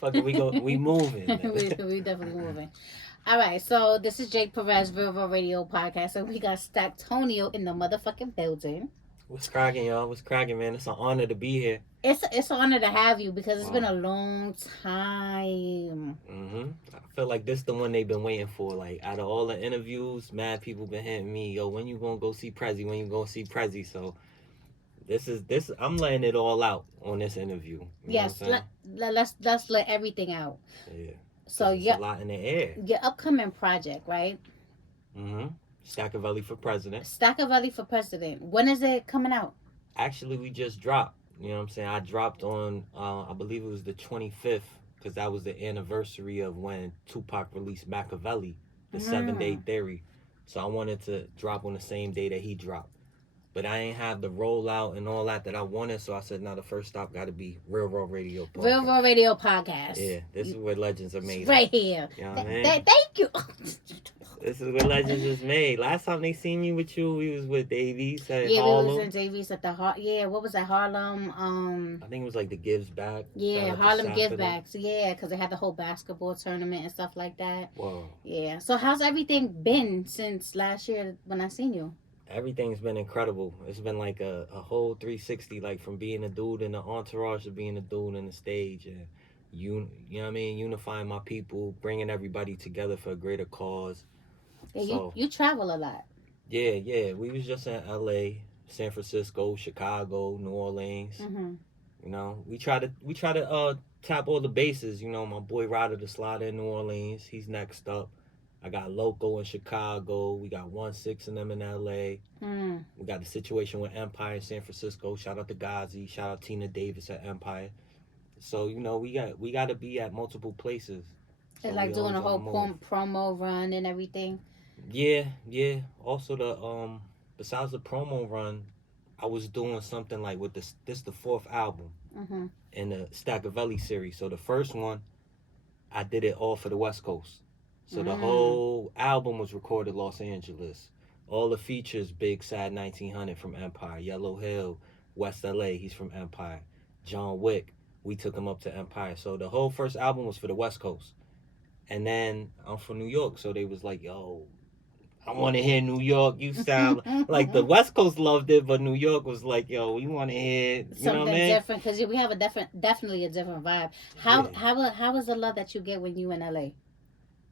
Fuck it, we moving. we definitely moving. All right, so this is Jake Perez, River Radio Podcast, and we got Stacctonio in the motherfucking building. What's cracking, y'all? What's cracking, man? It's an honor to be here. It's an honor to have you because it's been Wow. a long time. I feel like this the one they've been waiting for. Like out of all the interviews, mad people been hitting me, yo, when you gonna go see Prezi? When you gonna see Prezi? So this. I'm letting it all out on this interview. You know Yes, what I'm let's let everything out. saying? Yeah. So There's a lot in the air. your upcoming project, right? Stacctonio for president. Stacctonio for president. When is it coming out? Actually, we just dropped. You know what I'm saying? I dropped on, I believe it was the 25th, because that was the anniversary of when Tupac released Machiavelli, the 7-Day Theory. So I wanted to drop on the same day that he dropped. But I ain't have the rollout and all that I wanted, so I said, no, the first stop got to be Real Raw Radio Podcast. Real Raw Radio Podcast. Yeah, this is where legends are made. Right here. You know what I mean? Thank you. This is where legends is made. Last time they seen me with you, we was with Davies at Yeah, Harlem. we was in Davies at the what was that, Harlem? I think it was like the Gives Back. Yeah, Harlem Give Backs. Yeah, because they had the whole basketball tournament and stuff like that. Whoa. Yeah. So how's everything been since last year when I seen you? Everything's been incredible. It's been like a whole 360, like from being a dude in the entourage to being a dude in the stage, and you know what I mean, unifying my people, bringing everybody together for a greater cause. Yeah, So, you travel a lot. Yeah. We was just in L.A., San Francisco, Chicago, New Orleans. Mm-hmm. You know, we try to tap all the bases. You know, my boy Ryder the Slider in New Orleans, he's next up. I got Loco in Chicago. We got 1-6 in them in LA. We got the situation with Empire in San Francisco. Shout out to Ghazi. Shout out Tina Davis at Empire. So, you know, we got to be at multiple places. So it's like doing a whole promo run and everything. Yeah. Also the besides the promo run, I was doing something like with this the fourth album in the Stacctonio series. So the first one, I did it all for the West Coast. So the whole album was recorded Los Angeles. All the features, Big Sad 1900 from Empire. Yellow Hill, West LA, he's from Empire. John Wick, we took him up to Empire. So the whole first album was for the West Coast. And then I'm from New York, so they was like, yo, I want to hear New York. You sound like the West Coast loved it, but New York was like, yo, we want to hear something different, because we have definitely a different vibe. How is the love that you get when you in LA?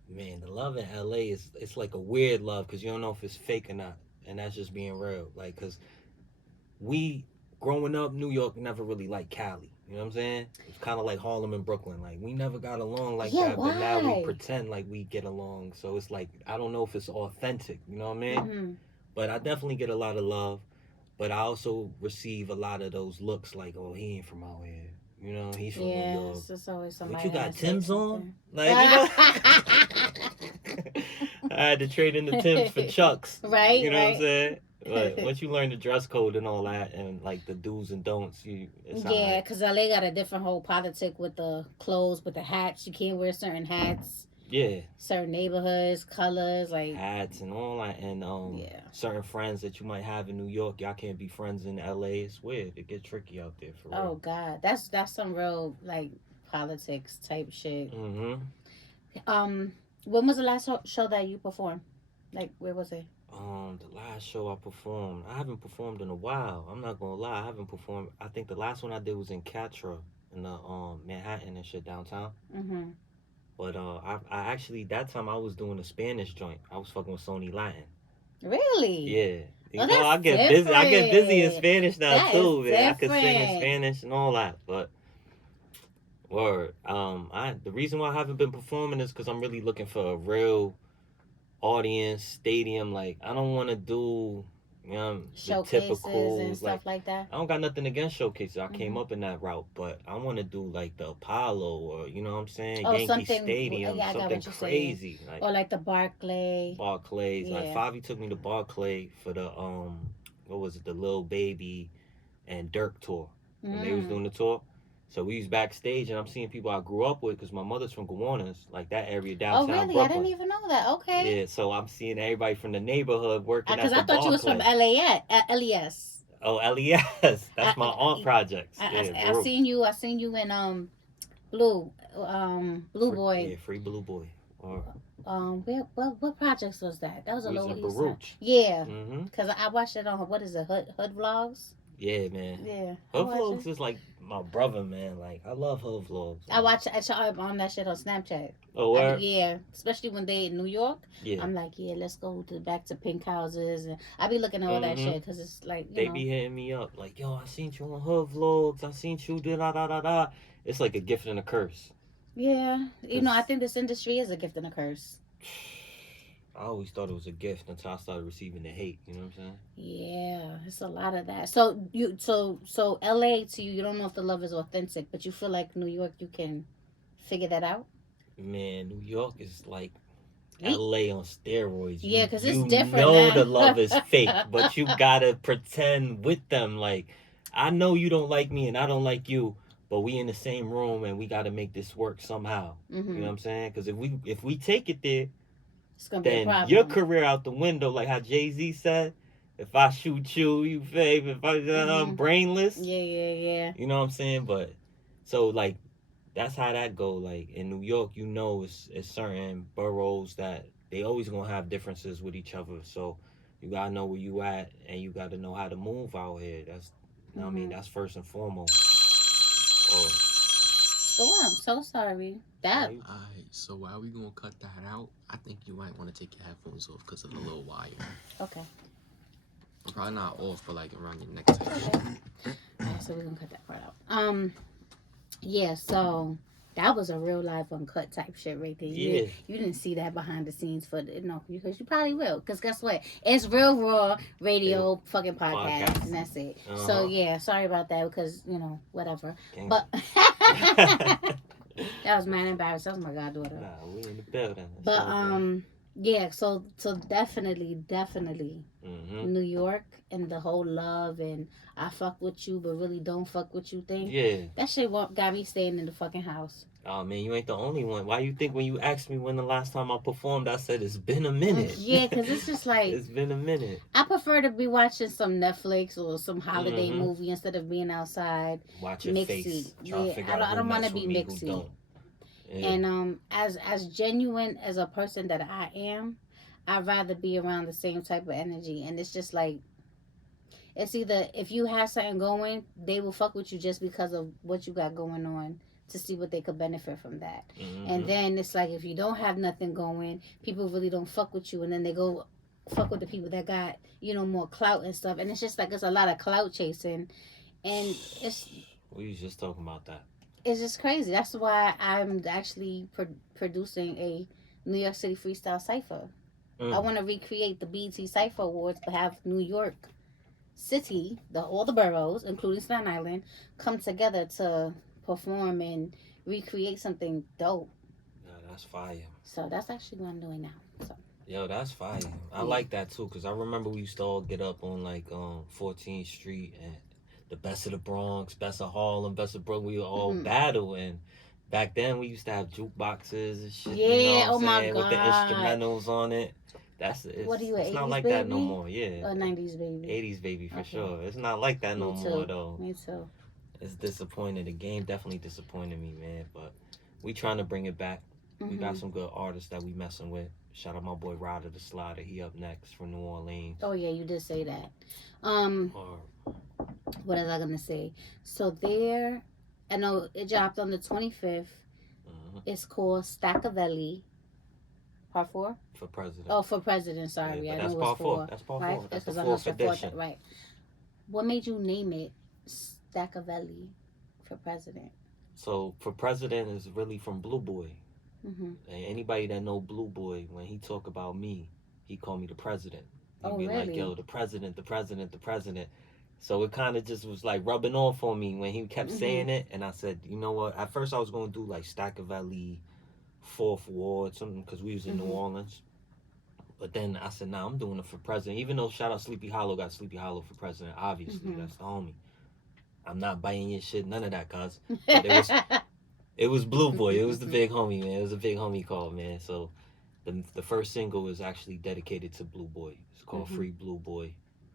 Man, the love in LA it's like a weird love, because you don't know if it's fake or not, and that's just being real. Like, because we growing up, New York never really liked Cali. You know what I'm saying? It's kind of like Harlem and Brooklyn. Like, we never got along like that, why? But now we pretend like we get along. So it's like, I don't know if it's authentic. You know what I mean? But I definitely get a lot of love. But I also receive a lot of those looks like, oh, he ain't from out here. You know, he's from New York. It's always somebody. What, you got Tim's on? Like, you know? I had to trade in the Timbs for Chucks. Right. You know what I'm saying? But once you learn the dress code and all that, and like the do's and don'ts, because LA got a different whole politic with the clothes, with the hats. You can't wear certain hats. Yeah. Certain neighborhoods, colors, like hats and all that, and certain friends that you might have in New York, y'all can't be friends in LA. It's weird. It gets tricky out there for real. Oh God, that's some real like politics type shit. When was the last show that you performed? Like, where was it? The last show I performed, I haven't performed in a while. I'm not gonna lie, I haven't performed. I think the last one I did was in Catra in the Manhattan and shit downtown. But I actually, that time I was doing a Spanish joint. I was fucking with Sony Latin. Really? Yeah. You know, I get busy. I get busy in Spanish now too, man. I can sing in Spanish and all that. But word, the reason why I haven't been performing is because I'm really looking for a real audience, stadium. Like, I don't want to do, you know, showcases the typical and stuff like that. I don't got nothing against showcases. I came up in that route, but I want to do like the Apollo, or you know what I'm saying, Yankee Stadium, something crazy, like, or like the Barclays. Like Favi took me to Barclay for the what was it, the Lil Baby and Dirk tour when they was doing the tour. So we was backstage, and I'm seeing people I grew up with, because my mother's from Gowanus, like that area downtown. Oh, really? Brooklyn. I didn't even know that. Okay. Yeah, so I'm seeing everybody from the neighborhood working at the Barclay. Because I thought you was from LES. Oh, LES. That's my aunt projects. I seen you in Blue, Blue Free, Boy. yeah, Free Blue Boy. Or What projects was that? That was a we was Lower in East Side. Baruch. Yeah, Mm-hmm. cause I watched it on what is it, Hood Vlogs. Yeah, man. Yeah, I Her watched it. vlogs is like my brother, man. Like I love her vlogs, I man. watch I saw on that shit on Snapchat. Oh, I do, where? yeah, especially when they in New York. Yeah. I'm like, yeah, let's go to back to pink houses, and I be looking at all that Mm-hmm. shit because it's like They be hitting me up like, yo, I seen you on her vlogs. I seen you da da da da da. It's like a gift and a curse. yeah, I Cause think this industry is a gift and a curse. I always thought it was a gift until I started receiving the hate. You know what I'm saying? Yeah, it's a lot of that. So L.A. to you, you don't know if the love is authentic, but you feel like New York, you can figure that out. Man, New York is like We LA on steroids. Yeah, You because it's you different know now. the love is fake, but you gotta pretend with them. Like I know you don't like me and I don't like you, but we in the same room and we gotta make this work somehow. You know what I'm saying? Because if we take it there, It's gonna be a then your problem. career out the window. Like how Jay-Z said, if I shoot you, you fave. If I'm brainless, Yeah, yeah, yeah. you know what I'm saying? But so like that's how that go. Like in New York, it's certain boroughs that they always gonna have differences with each other. So you gotta know where you at, and you gotta know how to move out here. That's, you know what I mean, that's first and foremost. Or Oh, I'm so sorry. That right? Alright, so while we gonna cut that out, I think you might want to take your headphones off because of the little wire. okay. Probably not off, but like around your neck type shit. Alright, so we're gonna cut that part out. Yeah. So that was a real live uncut type shit right there. Yeah. You didn't see that behind the scenes for because you probably will. Because guess what? It's real raw radio fucking podcast, and that's it. So yeah, sorry about that because whatever. Gangsta. But that was mad embarrassing. That was my goddaughter. Nah, we in the building. But yeah. So definitely, New York and the whole love and I fuck with you, but really don't fuck with you thing. Yeah. That shit got me staying in the fucking house. Oh man, you ain't the only one. Why you think when you asked me when the last time I performed, I said it's been a minute. Yeah, because it's just like it's been a minute. I prefer to be watching some Netflix or some holiday movie instead of being outside. Watch your mixy. face. Yeah, I don't want to be mixy. Yeah. And as genuine as a person that I am, I'd rather be around the same type of energy. And it's just like it's either if you have something going, they will fuck with you just because of what you got going on to see what they could benefit from that. And then it's like if you don't have nothing going, people really don't fuck with you, and then they go fuck with the people that got more clout and stuff. And it's just like it's a lot of clout chasing, and it's. We was just talking about that. It's just crazy. That's why I'm actually producing a New York City freestyle cipher. I want to recreate the BET Cipher Awards, but have New York City, all the boroughs, including Staten Island, come together to perform and recreate something dope. Yeah, that's fire. So that's actually what I'm doing now. So. Yo, that's fire. I like that too, because I remember we used to all get up on like 14th Street and the best of the Bronx, best of Harlem, best of Brooklyn. We would all battle, and back then we used to have jukeboxes and shit. Yeah, you know what I'm my saying? God. With the instrumentals on it. What are you, it's not like baby? that no more. Yeah. Or 90s baby? 80s baby for sure. It's not like that no more though. Me too. It's disappointing. The game definitely disappointed me, man. But we trying to bring it back. We got some good artists that we messing with. Shout out my boy Ryder the Slider. He up next from New Orleans. Oh yeah, you did say that. What was I gonna say? So there, I know it dropped on the 25th. It's called Stacctonio. Part 4? For president. Oh, for president. Sorry, yeah, I that's know part it's 4. That's part right? 4. That's the the fourth edition. Right. What made you name it Stacctonio for president? So for president is really from Blue Boy. And anybody that know Blue Boy, when he talk about me, he call me the president. He'd be really? like, yo, the president. So it kind of just was like rubbing off on me when he kept saying it. And I said, you know what? At first I was going to do like Stacctonio 4th Ward, something, because we was in New Orleans. But then I said, nah, I'm doing it for president. Even though shout out Sleepy Hollow got Sleepy Hollow for president, obviously. That's the homie. I'm not biting your shit, none of that, cuz. But it was Blue Boy. It was the big homie, man. It was a big homie call, man. So the first single is actually dedicated to Blue Boy. It's called Free Blue Boy.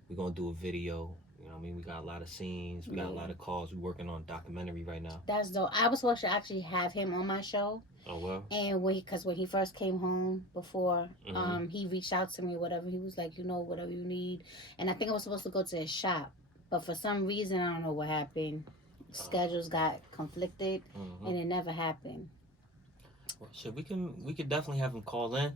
We're going to do a video. You know what I mean? We got a lot of scenes. We got a lot of calls. We working on a documentary right now. That's dope. I was supposed to actually have him on my show. Oh, well? And when he first came home before, he reached out to me, whatever. He was like, whatever you need. And I think I was supposed to go to his shop. But for some reason, I don't know what happened. Schedules got conflicted, and it never happened. Well, shit, we could definitely have him call in.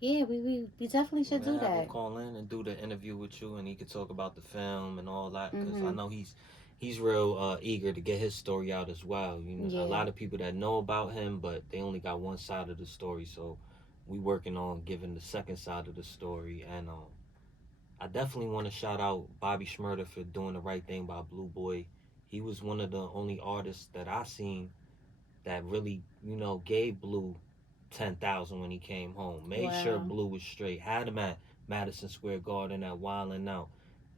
Yeah, we definitely should do that. Have him call in and do the interview with you, and he could talk about the film and all that. Because I know he's real eager to get his story out as well. You know, a lot of people that know about him, but they only got one side of the story. So we working on giving the second side of the story. And I definitely want to shout out Bobby Shmurda for doing the right thing by Blue Boy. He was one of the only artists that I seen that really, gave Blue 10,000 when he came home. Made sure Blue was straight. Had him at Madison Square Garden at Wildin' Out.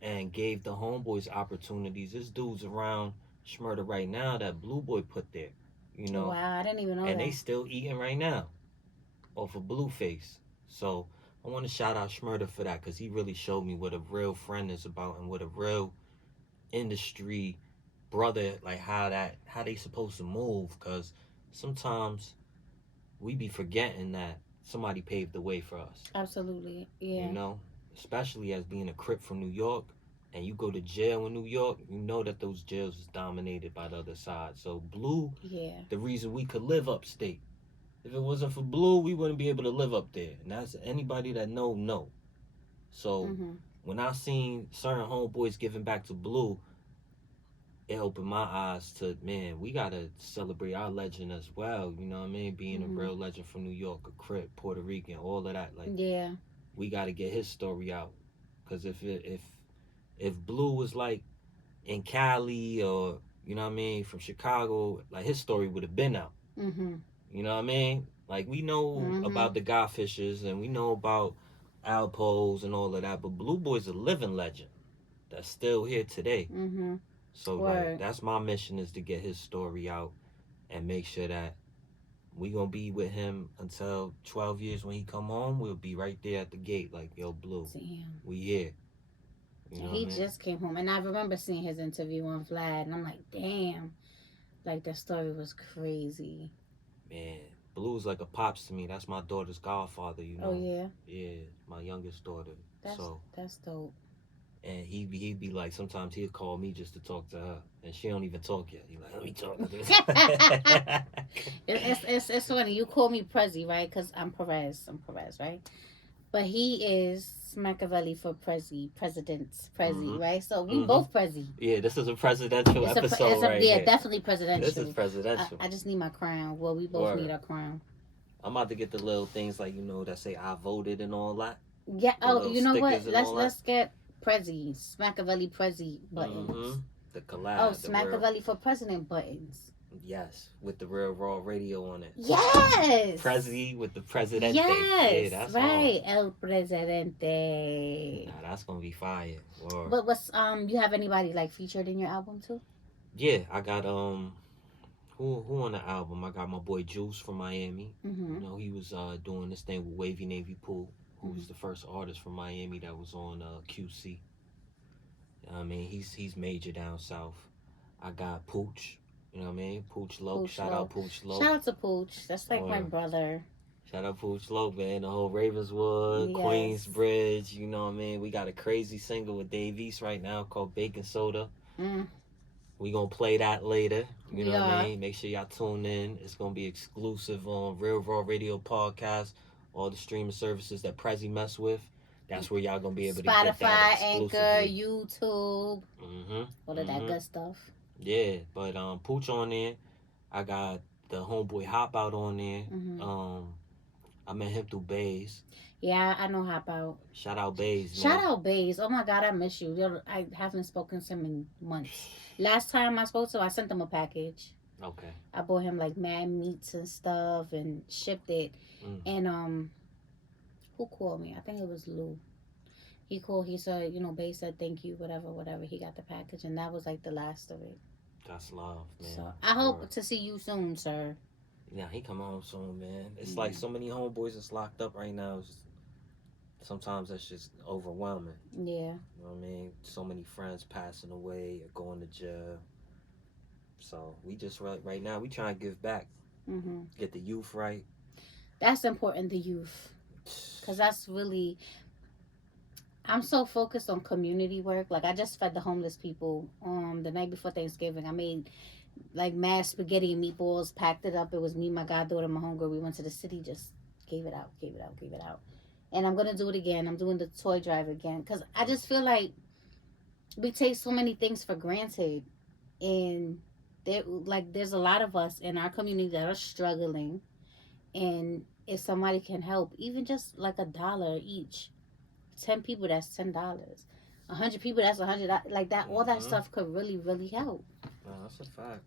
And gave the homeboys opportunities. This dude's around Shmurda right now that Blue Boy put there. Wow, I didn't even know and that. they still eating right now off of Blueface. So I want to shout out Shmurda for that, because he really showed me what a real friend is about and what a real industry brother, like how they supposed to move. Because sometimes we be forgetting that somebody paved the way for us. Absolutely, yeah. Especially as being a Crip from New York, and you go to jail in New York, you know that those jails is dominated by the other side. So Blue, the reason we could live upstate. If it wasn't for Blue, we wouldn't be able to live up there. And that's anybody that know. So when I seen certain homeboys giving back to Blue, it opened my eyes to, man, we gotta celebrate our legend as well. You know what I mean? Being a real legend from New York, a Crip, Puerto Rican, all of that. Like, we gotta get his story out. Because if Blue was like in Cali or, you know what I mean, from Chicago, like his story would have been out. You know what I mean? Like, we know about the Godfishers and we know about Alpos and all of that, but Blue Boy's a living legend that's still here today. So like, that's my mission, is to get his story out and make sure that we gonna be with him until 12 years. When he come home, we'll be right there at the gate like, yo, Blue, we here. He just came home, and I remember seeing his interview on Vlad, and I'm like, damn, like that story was crazy. Man, Blue's like a pops to me. That's my daughter's godfather, Oh yeah? Yeah, my youngest daughter. That's dope. And he'd be like, sometimes he'd call me just to talk to her, and she don't even talk yet. He's like, let me talk to this. It's funny. You call me Prezi, right? Because I'm Perez, right? But he is Machiavelli for Prezi, right? So we both Prezi. Yeah, this is a presidential episode right here. Definitely presidential. This is presidential. I just need my crown. Well, we both need our crown. I'm about to get the little things like, that say I voted and all that. Yeah. Oh, you know what? Let's get Prezi, Machiavelli Prezi buttons. The collab. Oh, Machiavelli for president buttons. Yes, with the Real Raw radio on it. Yes. Prezi with the Presidente. Yes, yeah, that's right. El Presidente. Nah, that's gonna be fire. Word. But what's you have anybody like featured in your album too? Yeah, I got who on the album? I got my boy Juice from Miami. He was doing this thing with Wavy Navy Pool, who was the first artist from Miami that was on QC. I mean, he's major down south. I got Pooch. You know what I mean? Pooch Loke. Shout out Pooch Loke. Shout out to Pooch. That's like my brother. Shout out Pooch Loke, man. The whole Ravenswood, Queensbridge. You know what I mean? We got a crazy single with Dave East right now called Baking Soda. We gonna play that later. You know what I mean? Make sure y'all tune in. It's gonna be exclusive on Real Raw Radio Podcast, all the streaming services that Prezi mess with. That's where y'all gonna be able to get that exclusively. Spotify, Anchor, YouTube, all of that good stuff. Yeah, but Pooch on there. I got the homeboy Hop Out on there. I met him through Bays. Yeah, I know Hop Out. Shout out Bays. Shout out Bays. Oh my God, I miss you. I haven't spoken to him in months. Last time I spoke to him, I sent him a package. Okay. I bought him like mad meats and stuff and shipped it. And who called me? I think it was Lou. He called. He said, Bays said thank you, whatever. He got the package, and that was like the last of it. That's love, man. So I hope to see you soon, sir. Yeah, he come home soon, man. It's like so many homeboys that's locked up right now. sometimes that's just overwhelming. Yeah. You know what I mean? So many friends passing away or going to jail. So we just right now we trying to give back, get the youth right. That's important, the youth, because that's really. I'm so focused on community work. Like I just fed the homeless people the night before Thanksgiving. I made like mass spaghetti and meatballs, packed it up. It was me, my goddaughter, my homegirl. We went to the city, just gave it out, gave it out, gave it out. And I'm gonna do it again. I'm doing the toy drive again because I just feel like we take so many things for granted, and there's a lot of us in our community that are struggling, and if somebody can help, even just like $1 each, 10 people, that's $10. 100 people, that's $100. Like that, all that stuff could really, really help. No, that's a fact.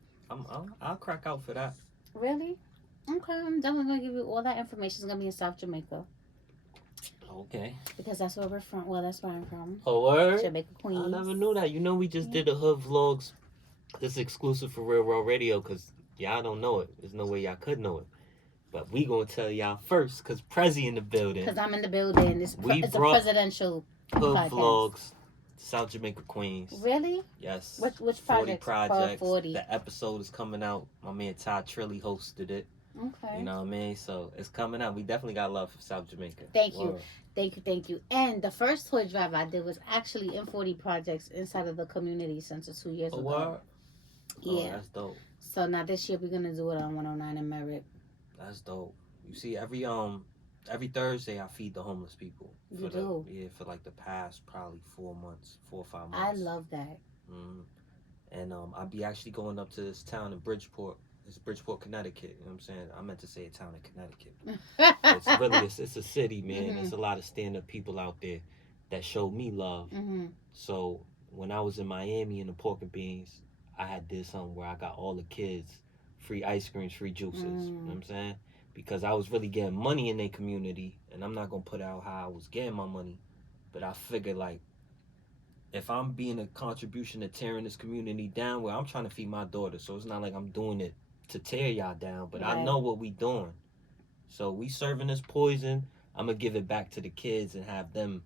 I'll crack out for that. Really? Okay, I'm definitely gonna give you all that information. It's gonna be in South Jamaica. Okay. Because that's where we're from. Well, that's where I'm from. Oh, word? Jamaica, Queens. I never knew that. You know, we just did the hood vlogs. This is exclusive for Real World Radio because y'all don't know it. There's no way y'all could know it. But we gonna tell y'all first because Prezi in the building. Because I'm in the building. It's a presidential hood podcast. vlogs, South Jamaica, Queens. Really? Yes. Which 40 project? projects. 40. The episode is coming out. My man Ty Trilly hosted it. Okay. You know what I mean? So it's coming out. We definitely got love for South Jamaica. Thank you. Thank you. And the first toy drive I did was actually in 40 projects inside of the community center 2 years ago. What? Yeah. Oh, that's dope. So now this year we're gonna do it on 109 in Merritt. That's dope. You see, every Thursday I feed the homeless people. For like the past probably 4 or 5 months. I love that. And I'll be actually going up to this town in Bridgeport. It's Bridgeport, Connecticut. You know what I'm saying? I meant to say a town in Connecticut. It's really it's a city, man. There's a lot of stand-up people out there that showed me love. So when I was in Miami in the Pork and Beans, I did something where I got all the kids free ice creams, free juices. You know what I'm saying? Because I was really getting money in their community, and I'm not gonna put out how I was getting my money, but I figured like if I'm being a contribution to tearing this community down, well, I'm trying to feed my daughter, so it's not like I'm doing it to tear y'all down, but right. I know what we doing. So we serving this poison. I'm gonna give it back to the kids and have them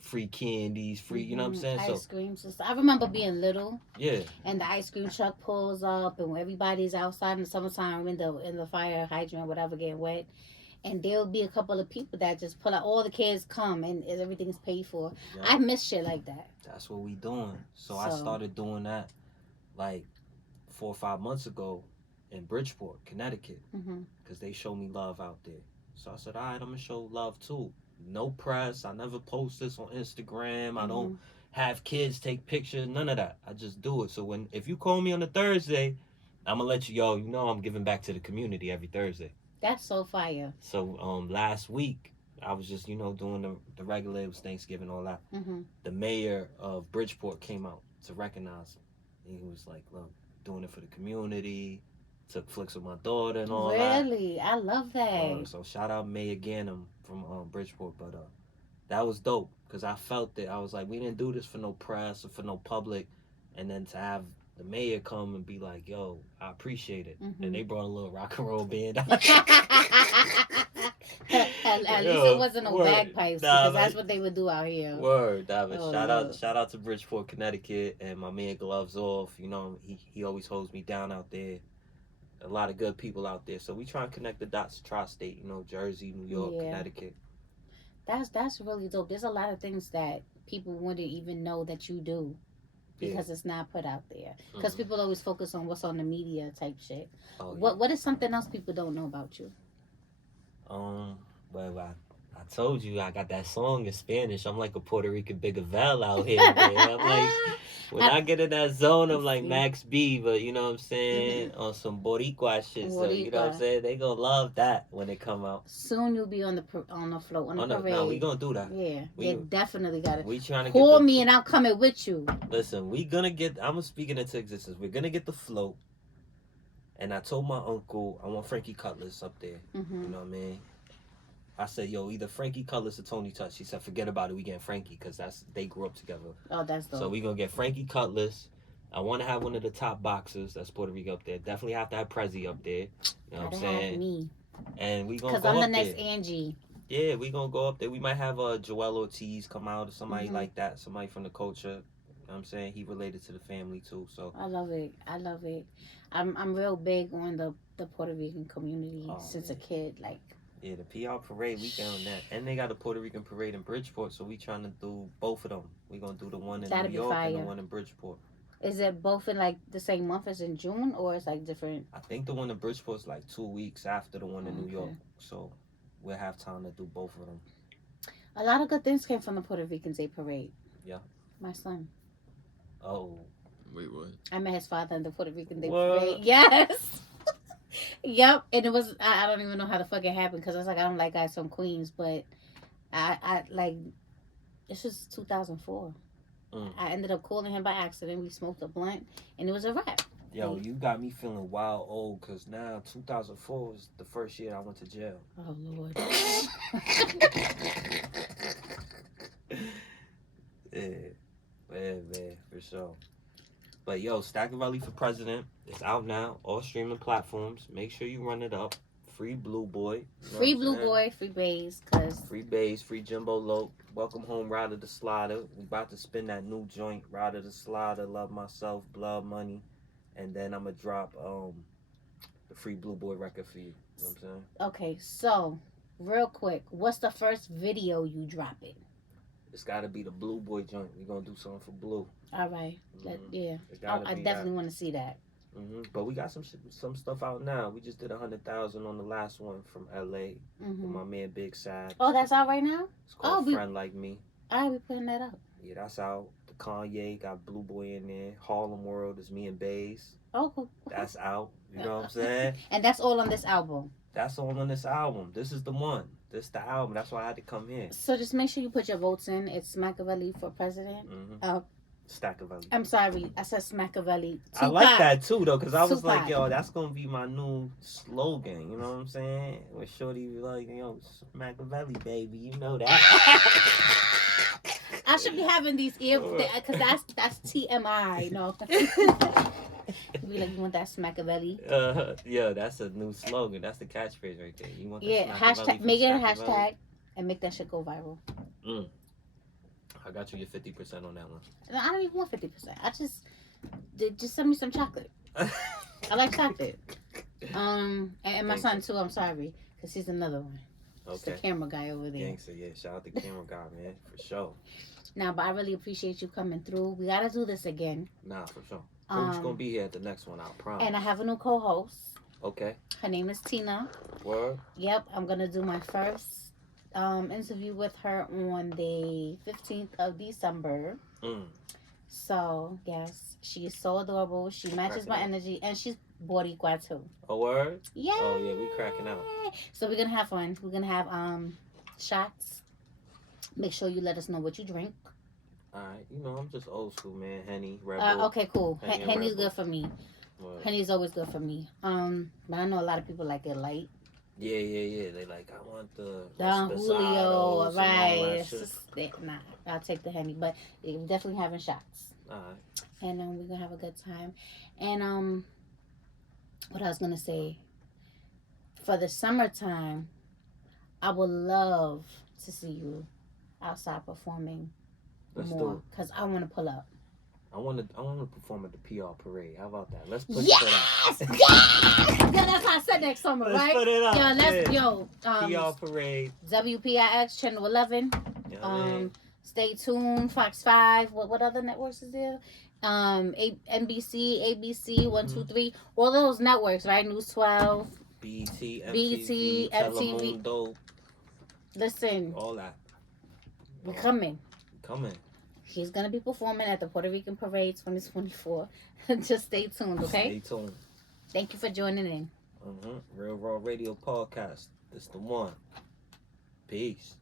free candies, free, you know what I'm saying? Ice creams and stuff. I remember being little. Yeah. And the ice cream truck pulls up, and everybody's outside in the summertime in the fire hydrant, whatever, getting wet. And there'll be a couple of people that just pull out. All the kids come, and everything's paid for. Yep. I miss shit like that. That's what we doing. So I started doing that like 4 or 5 months ago in Bridgeport, Connecticut, because they show me love out there. So I said, all right, I'm gonna show love too. No press. I never post this on Instagram. I don't have kids take pictures. None of that. I just do it. So if you call me on a Thursday, I'm gonna let you know I'm giving back to the community every Thursday. That's so fire. So last week I was just doing the regular. It was Thanksgiving, all that. The mayor of Bridgeport came out to recognize him. And he was like, look, doing it for the community. Took flicks with my daughter and all that. Really? I love that. So shout out Mayor Gannum from Bridgeport. But that was dope because I felt that. I was like, we didn't do this for no press or for no public. And then to have the mayor come and be like, yo, I appreciate it. And they brought a little rock and roll band out. At least it wasn't no bagpipes because that's what they would do out here. Word, David. Shout out to Bridgeport, Connecticut, and my man Gloves Off. You know, he always holds me down out there. A lot of good people out there. So we try and connect the dots, tri-state, Jersey, New York, Connecticut. That's really dope. There's a lot of things that people wouldn't even know that you do because it's not put out there. Because people always focus on what's on the media type shit. Oh, what is something else people don't know about you? Well, I told you I got that song in Spanish. I'm like a Puerto Rican Bigavel out here, man. I'm like, when I get in that zone, I'm like Max B, but you know what I'm saying? On some Boricua shit. So, you know what I'm saying? They gonna love that when it come out. Soon you'll be on the float, on the parade. No, we gonna do that. Yeah, we definitely got it. We trying to call me and I'll come in with you. Listen, I'm speaking into existence. We're gonna get the float. And I told my uncle, I want Frankie Cutlass up there. You know what I mean? I said, yo, either Frankie Cutlass or Tony Touch. He said, forget about it. We getting Frankie because they grew up together. Oh, that's dope. So we going to get Frankie Cutlass. I want to have one of the top boxers. That's Puerto Rico up there. Definitely have to have Prezi up there. You know what I'm saying? Me. And we going to go because I'm the up next there. Angie. Yeah, we gonna go up there. We might have Joel Ortiz come out or somebody like that. Somebody from the culture. You know what I'm saying? He related to the family too. So I love it. I love it. I'm real big on the Puerto Rican community since a kid. Like, yeah, the PR parade, we down that. And they got a Puerto Rican parade in Bridgeport, so we trying to do both of them. We gonna do the one in New York and the one in Bridgeport. Is it both in like the same month as in June, or it's like different? I think the one in Bridgeport's like 2 weeks after the one in New York. So we'll have time to do both of them. A lot of good things came from the Puerto Rican Day Parade. Yeah. My son. Oh. Wait, what? I met his father in the Puerto Rican Day Parade. Yes. Yep. And it was, I don't even know how the fuck it happened because I was like, I don't like guys from Queens, but I like, this was 2004. I ended up calling him by accident. We smoked a blunt, and it was a wrap. Yo, you got me feeling wild old, because now 2004 was the first year I went to jail. Oh, Lord. Man, for sure. But, yo, Stacctonio for President. It's out now. All streaming platforms. Make sure you run it up. Free Blue Boy. Free Blue Boy, free Bays, cause free Bays, free Jimbo Lope. Welcome home, Ryder the Slider. We about to spin that new joint, Ryder the Slider, Love Myself, Blood Money, and then I'm gonna drop the free Blue Boy record for you. You know what I'm saying? Okay, so real quick, what's the first video you dropping? It's gotta be the Blue Boy joint. We gonna do something for Blue. All right, yeah. I definitely want to see that. But we got some stuff out now. We just did 100,000 on the last one from LA with my man Big Sad. Oh, that's out right now? It's called Friend Like Me. All right, we putting that up. Yeah, that's out. The Kanye got Blue Boy in there. Harlem World is me and Bays. Oh, cool. That's out. You know what I'm saying? And that's all on this album. That's all on this album. This is the one. This is the album. That's why I had to come here. So just make sure you put your votes in. It's Machiavelli for president. Stacctonio. I'm sorry, I said Machiavelli. I like that too though, because I was like, yo, that's gonna be my new slogan. You know what I'm saying? When Shorty was like, yo, Machiavelli, baby, you know that. I should be having these ear, because that's TMI, you know. Be like, you want that Machiavelli? Yeah, that's a new slogan. That's the catchphrase right there. You want hashtag, make it a hashtag and make that shit go viral. I got you your 50% on that one. I don't even want 50%. I just send me some chocolate. I like chocolate. And my son too. I'm sorry, because he's another one. Okay. It's the camera guy over there. Gangster, yeah. Shout out the camera guy, man, for sure. Nah, but I really appreciate you coming through. We gotta do this again. Nah, for sure. Who's gonna be here at the next one? I promise. And I have a new co-host. Okay. Her name is Tina. Word. Yep, I'm gonna do my first interview with her on the 15th of December. So yes, she is so adorable. She matches my energy, and she's Boricua too. A word? Yeah. Oh yeah, we cracking out. So we're gonna have fun. We're gonna have shots. Make sure you let us know what you drink. Alright, you know I'm just old school, man. Henny, Red Bull. Okay, cool. Henny's good for me. What? Henny's always good for me. But I know a lot of people like it light. Yeah. They like, I want the Don Julio, right? Nah, I'll take the Henny, but we're definitely having shots. Alright. And we're gonna have a good time. And what I was gonna say, for the summertime, I would love to see you outside performing more, because I want to pull up. I want to perform at the PR parade. How about that? Let's push yes! it up. Yes! Yeah, that's how I said next summer, let's right? Put it up. PR parade. WPIX channel 11. Stay tuned. Fox 5. What other networks is there? NBC, ABC, 123. All those networks, right? News 12. BET, MTV. Telemundo. Listen. All that. We're coming. Coming. He's going to be performing at the Puerto Rican Parade 2024. Just stay tuned, okay? Stay tuned. Thank you for joining in. Real Raw Radio Podcast. This the one. Peace.